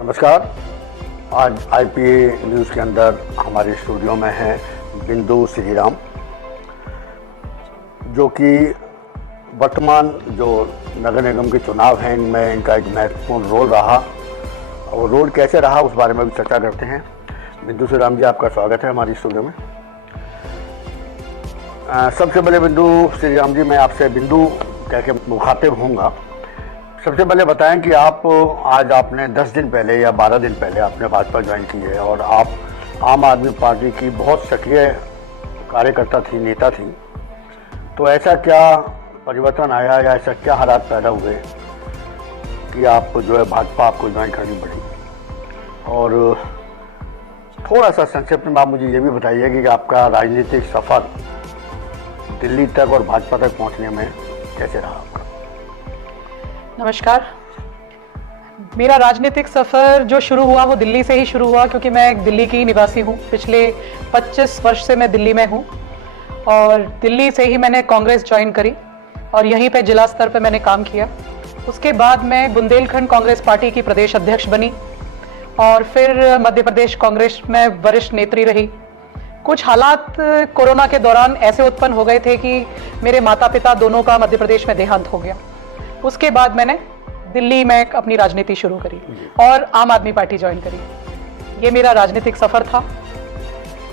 नमस्कार। आज IPA news के अंदर हमारे स्टूडियो में हैं बिंदु श्रीराम, जो कि वर्तमान जो नगर निगम के चुनाव हैं इनमें इनका एक महत्वपूर्ण रोल रहा, और रोल कैसे रहा उस बारे में भी चर्चा करते हैं। बिंदु श्रीराम जी, आपका स्वागत है हमारी स्टूडियो में। सबसे पहले बिंदु श्रीराम जी, मैं आपसे बिंदु कह के मुखातिब होऊंगा। सबसे पहले बताएं कि आज आपने 10 दिन पहले या 12 दिन पहले आपने भाजपा ज्वाइन की है, और आप आम आदमी पार्टी की बहुत सक्रिय कार्यकर्ता थी, नेता थी। तो ऐसा क्या परिवर्तन आया या ऐसा क्या हालात पैदा हुए कि आप जो है भाजपा आपको ज्वाइन करनी पड़ी? और थोड़ा सा संक्षिप्त में आप मुझे ये भी बताइए कि आपका राजनीतिक सफ़र दिल्ली तक और भाजपा तक पहुंचने में कैसे रहा आपका? नमस्कार। मेरा राजनीतिक सफ़र जो शुरू हुआ वो दिल्ली से ही शुरू हुआ, क्योंकि मैं एक दिल्ली की निवासी हूँ। पिछले 25 वर्ष से मैं दिल्ली में हूँ, और दिल्ली से ही मैंने कांग्रेस ज्वाइन करी और यहीं पे जिला स्तर पे मैंने काम किया। उसके बाद मैं बुंदेलखंड कांग्रेस पार्टी की प्रदेश अध्यक्ष बनी, और फिर मध्य प्रदेश कांग्रेस में वरिष्ठ नेत्री रही। कुछ हालात कोरोना के दौरान ऐसे उत्पन्न हो गए थे कि मेरे माता पिता दोनों का मध्य प्रदेश में देहांत हो गया। उसके बाद मैंने दिल्ली में अपनी राजनीति शुरू करी और आम आदमी पार्टी ज्वाइन करी। ये मेरा राजनीतिक सफ़र था।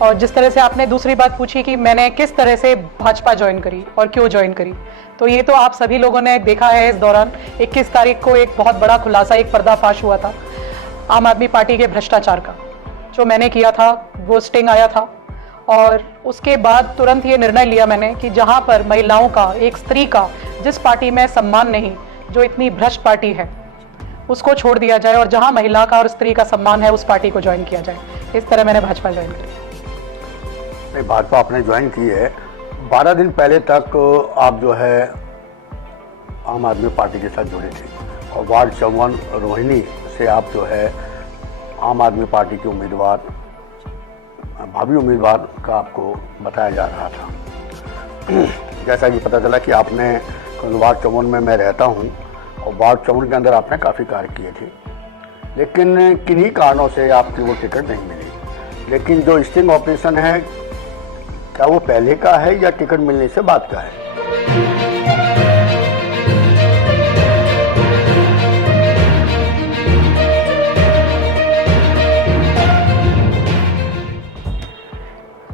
और जिस तरह से आपने दूसरी बात पूछी कि मैंने किस तरह से भाजपा ज्वाइन करी और क्यों ज्वाइन करी, तो ये तो आप सभी लोगों ने देखा है। इस दौरान 21 तारीख को एक बहुत बड़ा खुलासा, एक पर्दाफाश हुआ था आम आदमी पार्टी के भ्रष्टाचार का। जो मैंने किया था वो स्टिंग आया था, और उसके बाद तुरंत ये निर्णय लिया मैंने कि जहाँ पर महिलाओं का, एक स्त्री का जिस पार्टी में सम्मान नहीं, जो इतनी भ्रष्ट पार्टी है, उसको छोड़ दिया जाए, और जहाँ महिला का और स्त्री का सम्मान है उस पार्टी को ज्वाइन किया जाए। इस तरह मैंने भाजपा ज्वाइन की। नहीं, भाजपा आपने ज्वाइन की है। 12 दिन पहले तक आप जो है आम आदमी पार्टी के साथ जुड़े थे, और वार्ड 54 रोहिणी से आप जो है आम आदमी पार्टी के उम्मीदवार, भावी उम्मीदवार का आपको बताया जा रहा था। जैसा कि पता चला कि आपने वार्ड 54 में मैं रहता हूं, और वार्ड 54 के अंदर आपने काफ़ी कार्य किए थे, लेकिन किन्हीं कारणों से आपकी वो टिकट नहीं मिली। लेकिन जो स्टिंग ऑपरेशन है, क्या वो पहले का है या टिकट मिलने से बाद का है?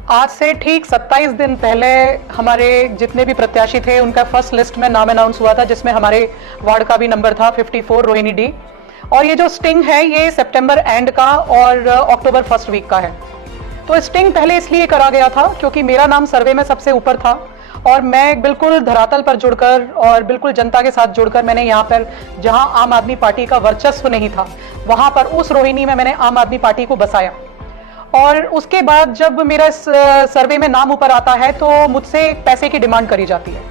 आज से ठीक 27 दिन पहले हमारे जितने भी प्रत्याशी थे उनका फर्स्ट लिस्ट में नाम अनाउंस हुआ था, जिसमें हमारे वार्ड का भी नंबर था 54 रोहिणी डी। और ये जो स्टिंग है ये सितंबर एंड का और अक्टूबर फर्स्ट वीक का है। तो स्टिंग पहले इसलिए करा गया था क्योंकि मेरा नाम सर्वे में सबसे ऊपर था, और मैं बिल्कुल धरातल पर जुड़कर और बिल्कुल जनता के साथ जुड़कर मैंने यहाँ पर, जहाँ आम आदमी पार्टी का वर्चस्व नहीं था, वहाँ पर उस रोहिणी में मैंने आम आदमी पार्टी को बसाया। और उसके बाद जब मेरा सर्वे में नाम ऊपर आता है तो मुझसे पैसे की डिमांड करी जाती है।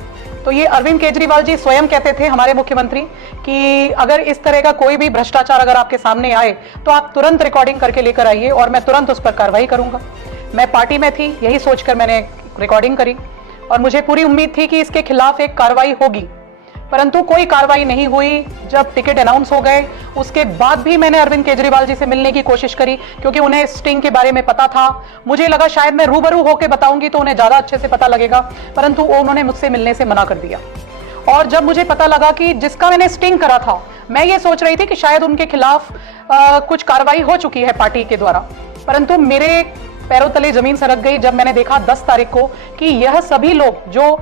तो ये अरविंद केजरीवाल जी स्वयं कहते थे, हमारे मुख्यमंत्री, कि अगर इस तरह का कोई भी भ्रष्टाचार अगर आपके सामने आए तो आप तुरंत रिकॉर्डिंग करके लेकर आइए और मैं तुरंत उस पर कार्रवाई करूंगा। मैं पार्टी में थी, यही सोचकर मैंने रिकॉर्डिंग करी, और मुझे पूरी उम्मीद थी कि इसके खिलाफ एक कार्रवाई होगी, परंतु कोई कार्रवाई नहीं हुई। जब टिकट अनाउंस हो गए उसके बाद भी मैंने अरविंद केजरीवाल जी से मिलने की कोशिश करी, क्योंकि उन्हें स्टिंग के बारे में पता था। मुझे लगा शायद मैं रूबरू होकर बताऊंगी तो उन्हें ज्यादा अच्छे से पता लगेगा, परंतु उन्होंने मुझसे मिलने से मना कर दिया। और जब मुझे पता लगा कि जिसका मैंने स्टिंग करा था, मैं ये सोच रही थी कि शायद उनके खिलाफ कुछ कार्रवाई हो चुकी है पार्टी के द्वारा, परंतु मेरे पैरों तले जमीन सरक गई जब मैंने देखा 10 तारीख को कि यह सभी लोग जो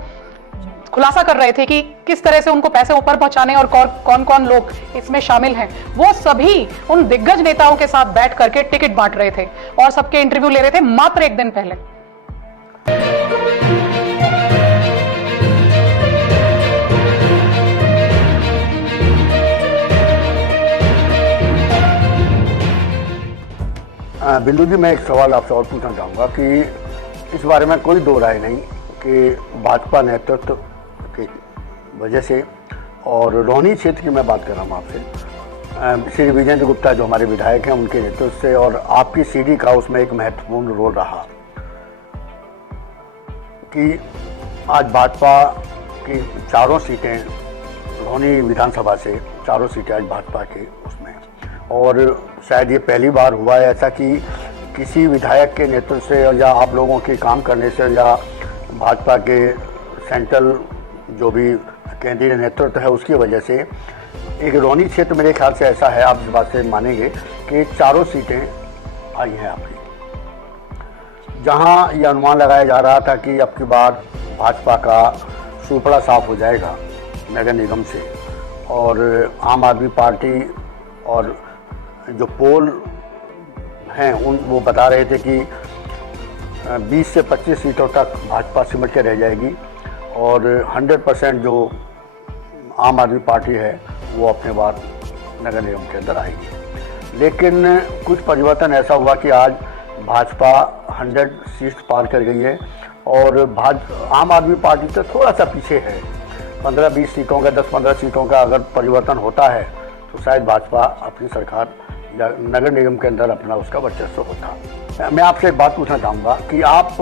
खुलासा कर रहे थे कि किस तरह से उनको पैसे ऊपर पहुंचाने और कौन कौन लोग इसमें शामिल हैं, वो सभी उन दिग्गज नेताओं के साथ बैठ करके टिकट बांट रहे थे और सबके इंटरव्यू ले रहे थे मात्र एक दिन पहले। बिंदु जी, मैं एक सवाल आपसे और पूछना चाहूँगा कि इस बारे में कोई दो राय नहीं कि भाजपा नेतृत्व की वजह से, और रोहिणी क्षेत्र की मैं बात कर रहा हूँ आपसे, श्री विजेंद्र गुप्ता जो हमारे विधायक हैं उनके नेतृत्व से, और आपकी सीडी का उसमें एक महत्वपूर्ण रोल रहा कि आज भाजपा की चारों सीटें, रोहिणी विधानसभा से चारों सीटें आज भाजपा के उसमें, और शायद ये पहली बार हुआ है ऐसा कि किसी विधायक के नेतृत्व से या आप लोगों के काम करने से या भाजपा के सेंट्रल जो भी केंद्रीय नेतृत्व है उसकी वजह से एक रोनी क्षेत्र मेरे ख्याल से ऐसा है, आप इस बात से मानेंगे कि 4 सीटें आई हैं आपकी, जहां ये अनुमान लगाया जा रहा था कि अब की बार भाजपा का सुपड़ा साफ हो जाएगा नगर निगम से, और आम आदमी पार्टी और जो पोल हैं वो बता रहे थे कि 20 से 25 सीटों तक भाजपा सिमट के रह जाएगी और 100% जो आम आदमी पार्टी है वो अपने बार नगर निगम के अंदर आएगी। लेकिन कुछ परिवर्तन ऐसा हुआ कि आज भाजपा 100 सीट पार कर गई है और आम आदमी पार्टी से थोड़ा सा पीछे है। 15-20 सीटों का 10-15 सीटों का अगर परिवर्तन होता है तो शायद भाजपा अपनी सरकार या नगर निगम के अंदर अपना उसका वर्चस्व होता। मैं आपसे एक बात पूछना चाहूँगा कि आप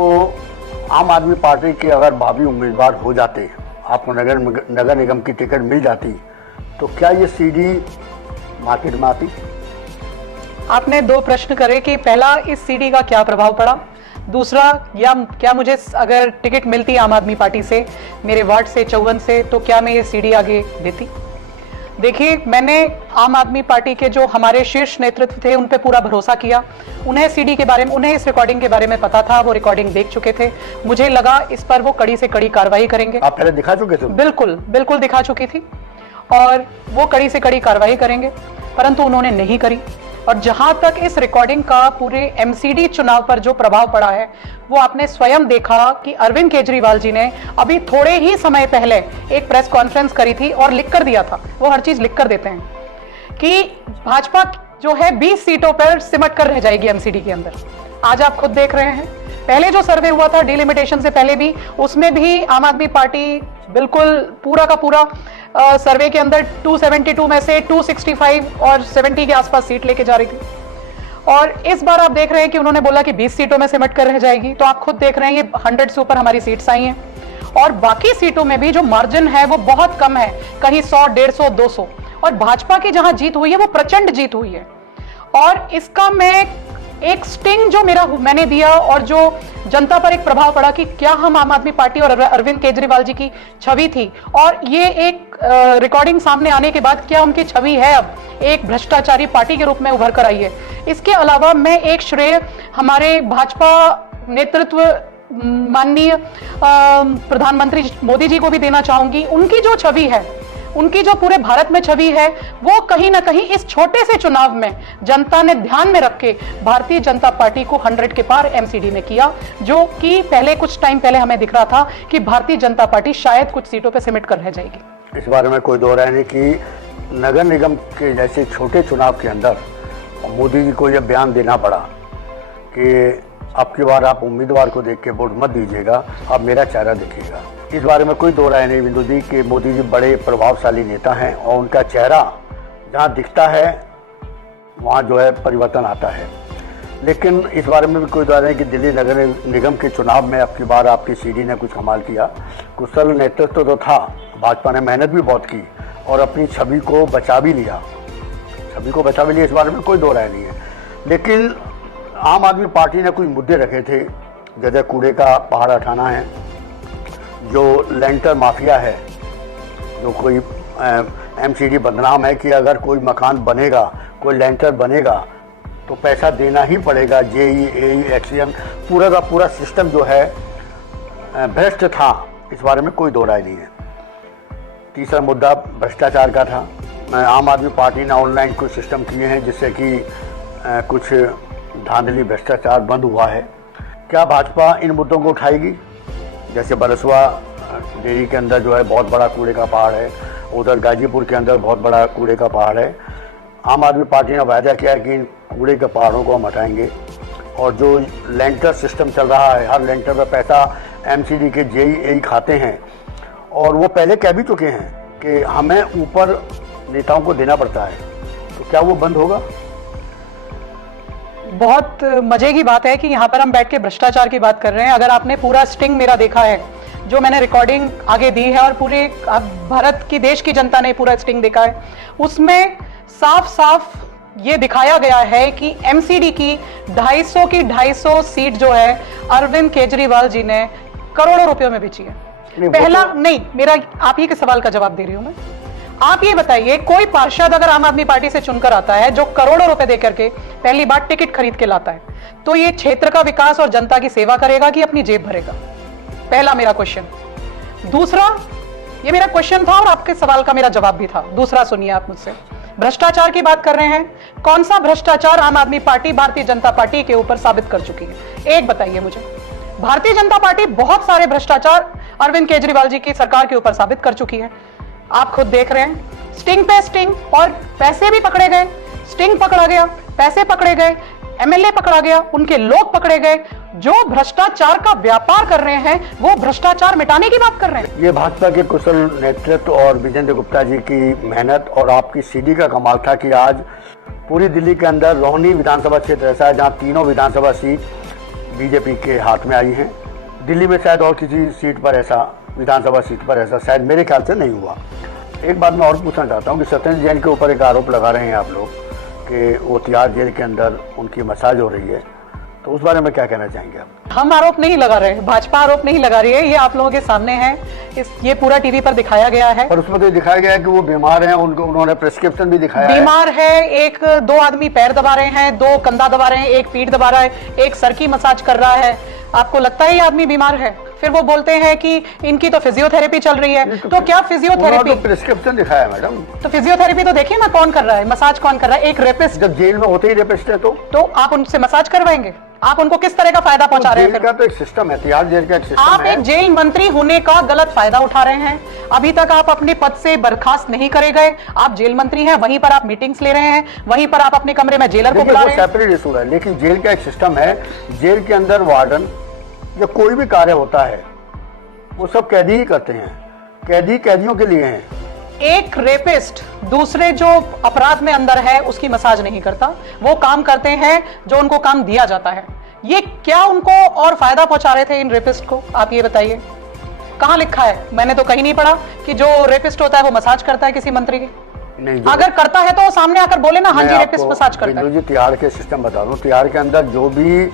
आम आदमी पार्टी के अगर भावी उम्मीदवार हो जाते, आपको नगर निगम की टिकट मिल जाती, तो क्या ये सीडी मार्केट में आती? आपने 2 प्रश्न करे कि पहला, इस सीडी का क्या प्रभाव पड़ा, दूसरा या क्या मुझे अगर टिकट मिलती आम आदमी पार्टी से मेरे वार्ड से 54 से तो क्या मैं ये सीडी आगे देती। देखिए, मैंने आम आदमी पार्टी के जो हमारे शीर्ष नेतृत्व थे उन पे पूरा भरोसा किया। उन्हें सीडी के बारे में, उन्हें इस रिकॉर्डिंग के बारे में पता था, वो रिकॉर्डिंग देख चुके थे। मुझे लगा इस पर वो कड़ी से कड़ी कार्रवाई करेंगे। आप पहले दिखा चुके थे? बिल्कुल दिखा चुकी थी और वो कड़ी से कड़ी कार्रवाई करेंगे, परंतु उन्होंने नहीं करी। और जहां तक इस रिकॉर्डिंग का पूरे एमसीडी चुनाव पर जो प्रभाव पड़ा है वो आपने स्वयं देखा कि अरविंद केजरीवाल जी ने अभी थोड़े ही समय पहले एक प्रेस कॉन्फ्रेंस करी थी और लिख कर दिया था, वो हर चीज लिख कर देते हैं कि भाजपा जो है 20 सीटों पर सिमट कर रह जाएगी एमसीडी के अंदर। आज आप खुद देख रहे हैं, पहले जो सर्वे हुआ था डिलिमिटेशन से पहले भी, उसमें भी आम आदमी पार्टी बिल्कुल पूरा का पूरा सर्वे के अंदर 272 में से 265 और 70 के आसपास सीट लेके जा रही थी। और इस बार आप देख रहे हैं कि उन्होंने बोला कि 20 सीटों में सिमट कर रह जाएगी। तो आप खुद देख रहे हैं ये 100 से ऊपर हमारी सीट्स आई हैं और बाकी सीटों में भी जो मार्जिन है वो बहुत कम है, कहीं 100, 150, 200। और भाजपा की जहां जीत हुई है वो प्रचंड जीत हुई है। और इसका मैं एक स्टिंग जो मैंने दिया और जो जनता पर एक प्रभाव पड़ा कि क्या हम आम आदमी पार्टी और अरविंद केजरीवाल जी की छवि थी, और ये एक रिकॉर्डिंग सामने आने के बाद क्या उनकी छवि है अब एक भ्रष्टाचारी पार्टी के रूप में उभर कर आई है। इसके अलावा मैं एक श्रेय हमारे भाजपा नेतृत्व माननीय प्रधानमंत्री मोदी जी को भी देना चाहूंगी। उनकी जो छवि है, उनकी जो पूरे भारत में छवि है, वो कहीं ना कहीं इस छोटे से चुनाव में जनता ने ध्यान में रख के भारतीय जनता पार्टी को 100 के पार एमसीडी में किया, जो कि पहले कुछ टाइम पहले हमें दिख रहा था कि भारतीय जनता पार्टी शायद कुछ सीटों पे सिमट कर रह जाएगी। इस बारे में कोई दो राय नहीं कि नगर निगम के जैसे छोटे चुनाव के अंदर मोदी जी को यह बयान देना पड़ा कि अब की बार आप उम्मीदवार को देख के वोट मत दीजिएगा, आप मेरा चेहरा देखिएगा। इस बारे में कोई दो राय नहीं बिंदु जी कि मोदी जी बड़े प्रभावशाली नेता हैं और उनका चेहरा जहां दिखता है वहां जो है परिवर्तन आता है। लेकिन इस बारे में भी कोई दो राय नहीं कि दिल्ली नगर निगम के चुनाव में अब की बार आपकी सीडी ने कुछ कमाल किया। कुशल नेतृत्व तो था, भाजपा ने मेहनत भी बहुत की और अपनी छवि को बचा भी लिया, इस बारे में कोई दो राय नहीं है। लेकिन आम आदमी पार्टी ने कुछ मुद्दे रखे थे, जैसे कूड़े का पहाड़ हटाना है, जो लेंटर माफिया है, जो कोई एमसीडी बदनाम है कि अगर कोई मकान बनेगा, कोई लेंटर बनेगा तो पैसा देना ही पड़ेगा। जेई, एई, एक्सीएन, पूरा का पूरा सिस्टम जो है भ्रष्ट था, इस बारे में कोई दो राय नहीं है। तीसरा मुद्दा भ्रष्टाचार का था। आम आदमी पार्टी ने ऑनलाइन कुछ सिस्टम किए हैं जिससे कि कुछ धांधली भ्रष्टाचार बंद हुआ है। क्या भाजपा इन मुद्दों को उठाएगी? जैसे बरसवा डेयरी के अंदर जो है बहुत बड़ा कूड़े का पहाड़ है, उधर गाजीपुर के अंदर बहुत बड़ा कूड़े का पहाड़ है। आम आदमी पार्टी ने वायदा किया है कि इन कूड़े के पहाड़ों को हम हटाएंगे। और जो लेंटर सिस्टम चल रहा है, हर लेंटर पर पैसा एमसीडी के जेई खाते हैं और वो पहले कह भी चुके हैं कि हमें ऊपर नेताओं को देना पड़ता है, तो क्या वो बंद होगा? बहुत मजे की बात है कि यहाँ पर हम बैठ के भ्रष्टाचार की बात कर रहे हैं। अगर आपने पूरा स्टिंग मेरा देखा है, जो मैंने रिकॉर्डिंग आगे दी है और पूरे भारत की देश की जनता ने पूरा स्टिंग देखा है, उसमें साफ साफ ये दिखाया गया है कि एमसीडी की 250 सीट जो है अरविंद केजरीवाल जी ने करोड़ों रुपयों में बेची है। पहला नहीं, मेरा आप ही के सवाल का जवाब दे रही हूं मैं। आप ये बताइए, कोई पार्षद अगर आम आदमी पार्टी से चुनकर आता है जो करोड़ों रुपए देकर के पहली बार टिकट खरीद के लाता है, तो ये क्षेत्र का विकास और जनता की सेवा करेगा कि अपनी जेब भरेगा? पहला मेरा क्वेश्चन। दूसरा, ये मेरा क्वेश्चन था और आपके सवाल का मेरा जवाब भी था। दूसरा सुनिए आप मुझसे, भ्रष्टाचार की बात कर रहे हैं, कौन सा भ्रष्टाचार आम आदमी पार्टी भारतीय जनता पार्टी के ऊपर साबित कर चुकी है? एक बताइए मुझे। भारतीय जनता पार्टी बहुत सारे भ्रष्टाचार अरविंद केजरीवाल जी की सरकार के ऊपर साबित कर चुकी है। आप खुद देख रहे हैं, स्टिंग पे स्टिंग, और पैसे भी पकड़े गए। स्टिंग पकड़ा गया, पैसे पकड़े गए, एमएलए पकड़ा गया, उनके लोग पकड़े गए। जो भ्रष्टाचार का व्यापार कर रहे हैं वो भ्रष्टाचार मिटाने की बात कर रहे हैं। ये भाजपा के कुशल नेतृत्व और विजेंद्र गुप्ता जी की मेहनत और आपकी सीडी का कमाल था कि आज पूरी दिल्ली के अंदर रोहिणी विधानसभा क्षेत्र ऐसा है जहाँ तीनों विधानसभा सीट बीजेपी के हाथ में आई हैं। दिल्ली में शायद और किसी सीट पर ऐसा, विधानसभा सीट पर ऐसा शायद मेरे ख्याल से नहीं हुआ। एक बात मैं और पूछना चाहता हूँ कि सत्येंद्र जैन के ऊपर एक आरोप लगा रहे हैं आप लोग कि वो तिहाड़ जेल के अंदर उनकी मसाज हो रही है, तो उस बारे में क्या कहना चाहेंगे आप? हम आरोप नहीं लगा रहे, भाजपा आरोप नहीं लगा रही है, ये आप लोगों के सामने है। ये पूरा टीवी पर दिखाया गया है। पर उसमें तो दिखाया गया है कि वो बीमार हैं, उनको उन्होंने प्रिस्क्रिप्शन भी दिखाया है। बीमार है, एक दो आदमी पैर दबा रहे हैं, दो कंधा दबा रहे हैं, एक पीठ दबा रहा है, एक सर की मसाज कर रहा है। आपको लगता है ये आदमी बीमार है? फिर वो बोलते हैं कि इनकी तो फिजियोथेरेपी चल रही है। तो क्या फिजियोथेरेपी? प्रिस्क्रिप्शन दिखाया है मैडम। तो फिजियोथेरेपी तो देखिए ना, कौन कर रहा है, मसाज कौन कर रहा है? एक रेपिस्ट। जब जेल में होते ही रेपिस्ट है तो आप उनसे मसाज करवाएंगे? आप उनको किस तरह का फायदा पहुंचा रहे हैं? जेल का तो एक सिस्टम है, तिहाड़ जेल का एक सिस्टम है। आप एक जेल मंत्री होने का गलत फायदा उठा रहे हैं। अभी तक आप अपने पद से बर्खास्त नहीं करे गए, आप जेल मंत्री हैं, वहीं पर आप मीटिंग्स ले रहे हैं, वहीं पर आप अपने कमरे में जेलर को बुला रहे हैं। सेपरेट इशू है, लेकिन जेल का एक सिस्टम है। जेल के अंदर वार्डन या कोई भी कार्य होता है वो सब कैदी ही करते हैं, कैदी कैदियों के लिए हैं। एक रेपिस्ट दूसरे जो अपराध में अंदर है उसकी मसाज नहीं करता, वो काम करते हैं जो उनको काम दिया जाता है। ये क्या उनको और फायदा पहुंचा रहे थे इन रेपिस्ट को? आप ये बताइए, कहां लिखा है? मैंने तो कहीं नहीं पढ़ा कि जो रेपिस्ट होता है वो मसाज करता है किसी मंत्री की। नहीं, अगर करता है तो वो सामने आकर बोले ना, हाँ जी रेपिस्ट मसाज करता है। जी तिहाड़ के सिस्टम बता दूं, तिहाड़ के अंदर जो भी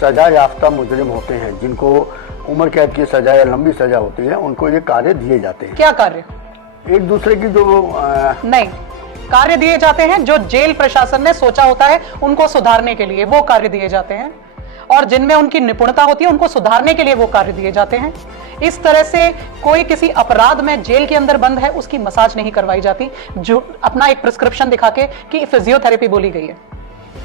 सजा याफ्ता मुजरिम होते हैं, जिनको उम्र कैद की सजा या लंबी सजा होती है, उनको ये कार्य दिए जाते हैं। क्या कार्य? एक दूसरे की जो नहीं, कार्य दिए जाते हैं जो जेल प्रशासन ने सोचा होता है उनको सुधारने के लिए, वो कार्य दिए जाते हैं। और जिनमें उनकी निपुणता होती है उनको सुधारने के लिए वो कार्य दिए जाते हैं। इस तरह से कोई किसी अपराध में जेल के अंदर बंद है उसकी मसाज नहीं करवाई जाती, जो अपना एक प्रिस्क्रिप्शन दिखा के कि फिजियोथेरेपी बोली गई है।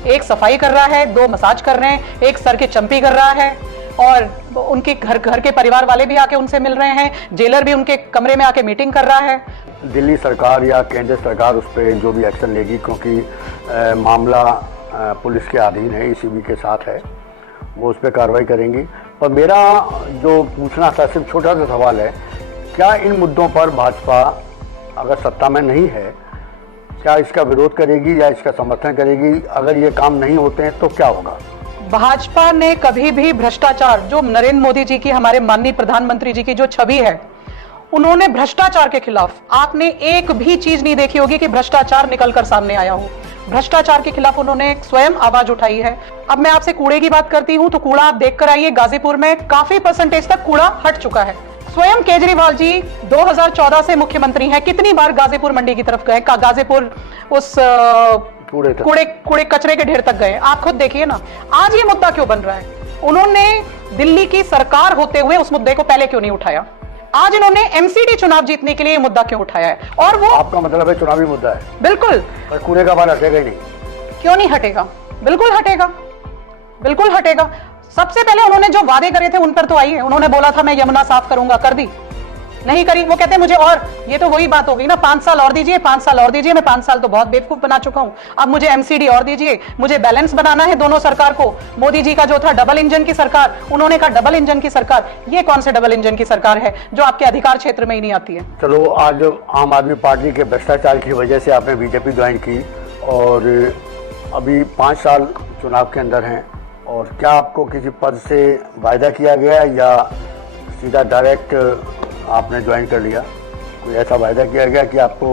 एक सफाई कर रहा है, दो मसाज कर रहे हैं, एक सर की चंपी कर रहा है, और उनके घर के परिवार वाले भी आके उनसे मिल रहे हैं, जेलर भी उनके कमरे में आके मीटिंग कर रहा है। दिल्ली सरकार या केंद्र सरकार उस पर जो भी एक्शन लेगी, क्योंकि मामला पुलिस के अधीन है, ईसीबी के साथ है, वो उस पर कार्रवाई करेंगी। पर मेरा जो पूछना था, सिर्फ छोटा सा सवाल है, क्या इन मुद्दों पर भाजपा अगर सत्ता में नहीं है, क्या इसका विरोध करेगी या इसका समर्थन करेगी? अगर ये काम नहीं होते हैं तो क्या होगा? भाजपा ने कभी भी भ्रष्टाचार, जो नरेंद्र मोदी जी की, हमारे माननीय प्रधानमंत्री जी की जो छवि है, उन्होंने भ्रष्टाचार के खिलाफ, आपने एक भी चीज नहीं देखी होगी कि भ्रष्टाचार निकलकर सामने आया हो। भ्रष्टाचार के खिलाफ उन्होंने स्वयं आवाज उठाई है। अब मैं आपसे कूड़े की बात करती हूं तो कूड़ा आप देख कर आइए, गाजीपुर में काफी परसेंटेज तक कूड़ा हट चुका है। स्वयं केजरीवाल जी 2014 से मुख्यमंत्री हैं, कितनी बार गाजीपुर मंडी की तरफ गए, गाजीपुर उस कूड़े कचरे के ढेर तक गए? आप खुद देखिए ना। आज ये मुद्दा क्यों बन रहा है? उन्होंने दिल्ली की सरकार होते हुए उस मुद्दे को पहले क्यों नहीं उठाया? आज इन्होंने एमसीडी चुनाव जीतने के लिए ये मुद्दा क्यों उठाया है? और वो आपका मतलब है चुनावी मुद्दा है? बिल्कुल। पर कूड़े का बाल हटेगा ही नहीं? क्यों नहीं हटेगा? बिल्कुल हटेगा, बिल्कुल हटेगा। सबसे पहले उन्होंने जो वादे करे थे उन पर तो आई है। उन्होंने बोला था मैं यमुना साफ करूंगा, कर दी? नहीं करी। वो कहते हैं मुझे और, ये तो वही बात हो गई ना, 5 साल और दीजिए, 5 साल और दीजिए। मैं 5 साल तो बहुत बेवकूफ बना चुका हूं, अब मुझे एमसीडी और दीजिए। मुझे बैलेंस बनाना है दोनों सरकार को। मोदी जी का जो था डबल इंजन की सरकार, उन्होंने कहा डबल इंजन की सरकार। ये कौन से डबल इंजन की सरकार है जो आपके अधिकार क्षेत्र में ही नहीं आती है? चलो, आज आम आदमी पार्टी के भ्रष्टाचार की वजह से आपने बीजेपी ज्वाइन की और अभी 5 साल चुनाव के अंदर हैं, और क्या आपको किसी पद से वायदा किया गया या सीधा डायरेक्ट आपने ज्वाइन कर लिया? कोई ऐसा वायदा किया गया कि आपको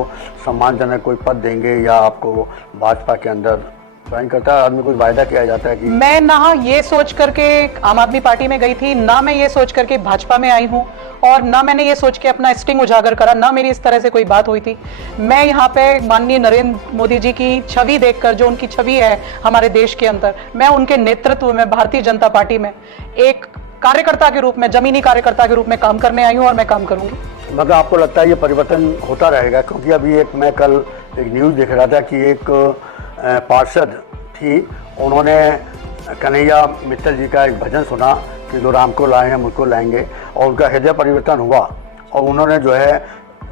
सम्मानजनक कोई पद देंगे या आपको भाजपा के अंदर ज्वाइन करता है आदमी, कुछ वायदा किया जाता है कि? मैं ना ये सोच करके आम आदमी पार्टी में गई थी, ना मैं ये सोच करके भाजपा में आई हूँ, और ना मैंने ये सोच के अपना स्टिंग उजागर करा, ना मेरी इस तरह से कोई बात हुई थी। मैं यहाँ पे माननीय नरेंद्र मोदी जी की छवि देखकर, जो उनकी छवि है हमारे देश के अंदर, मैं उनके नेतृत्व में भारतीय जनता पार्टी में एक कार्यकर्ता के रूप में, जमीनी कार्यकर्ता के रूप में काम करने आई हूँ, और मैं काम करूंगी। मगर आपको लगता है ये परिवर्तन होता रहेगा? क्योंकि अभी मैं कल एक न्यूज़ देख रहा था कि एक पार्षद थी, उन्होंने कन्हैया मित्तल जी का एक भजन सुना कि जो राम को लाए हैं मुझको लाएंगे, और उनका हृदय परिवर्तन हुआ और उन्होंने जो है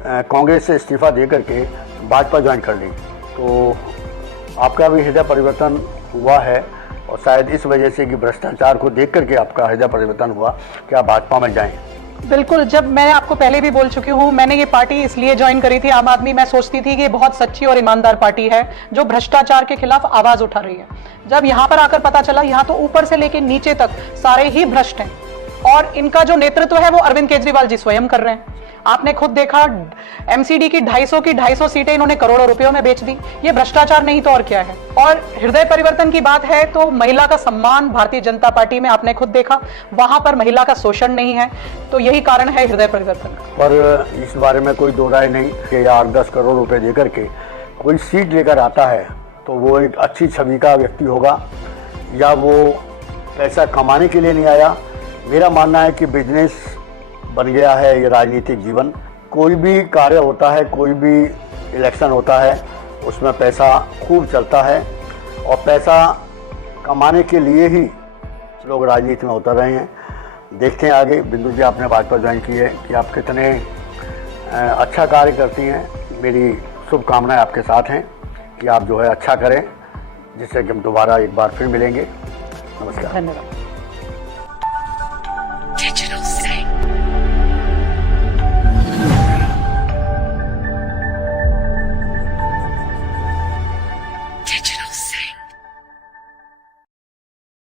कांग्रेस से इस्तीफा दे करके भाजपा ज्वाइन कर ली। तो आपका भी हृदय परिवर्तन हुआ है, और शायद इस वजह से कि भ्रष्टाचार को देख करके आपका हृदय परिवर्तन हुआ कि आप भाजपा में जाएं। बिल्कुल, जब मैं आपको पहले भी बोल चुकी हूँ, मैंने ये पार्टी इसलिए ज्वाइन करी थी, आम आदमी। मैं सोचती थी कि ये बहुत सच्ची और ईमानदार पार्टी है जो भ्रष्टाचार के खिलाफ आवाज उठा रही है। जब यहाँ पर आकर पता चला, यहाँ तो ऊपर से लेकर नीचे तक सारे ही भ्रष्ट हैं, और इनका जो नेतृत्व है वो अरविंद केजरीवाल जी स्वयं कर रहे हैं। आपने खुद देखा, एमसीडी की 250 सीटें इन्होंने करोड़ों रुपयों में बेच दी। ये भ्रष्टाचार नहीं तो और क्या है। और हृदय परिवर्तन की बात है तो महिला का सम्मान भारतीय जनता पार्टी में आपने खुद देखा, वहां पर महिला का शोषण नहीं है, तो यही कारण है हृदय परिवर्तन। पर इस बारे में कोई दो राय नहीं कि 8-10 करोड़ रुपए देकर के कोई सीट लेकर आता है तो वो एक अच्छी छवि का व्यक्ति होगा, या वो पैसा कमाने के लिए नहीं आया। मेरा मानना है कि बिजनेस बन गया है ये राजनीतिक जीवन। कोई भी कार्य होता है, कोई भी इलेक्शन होता है, उसमें पैसा खूब चलता है, और पैसा कमाने के लिए ही लोग राजनीति में उतर रहे हैं। देखते हैं आगे। बिंदु जी, आपने भाजपा ज्वाइन की है कि आप कितने अच्छा कार्य करती हैं। मेरी शुभकामनाएं आपके साथ हैं कि आप जो है अच्छा करें, जिससे कि हम दोबारा एक बार फिर मिलेंगे। नमस्कार। धन्यवाद।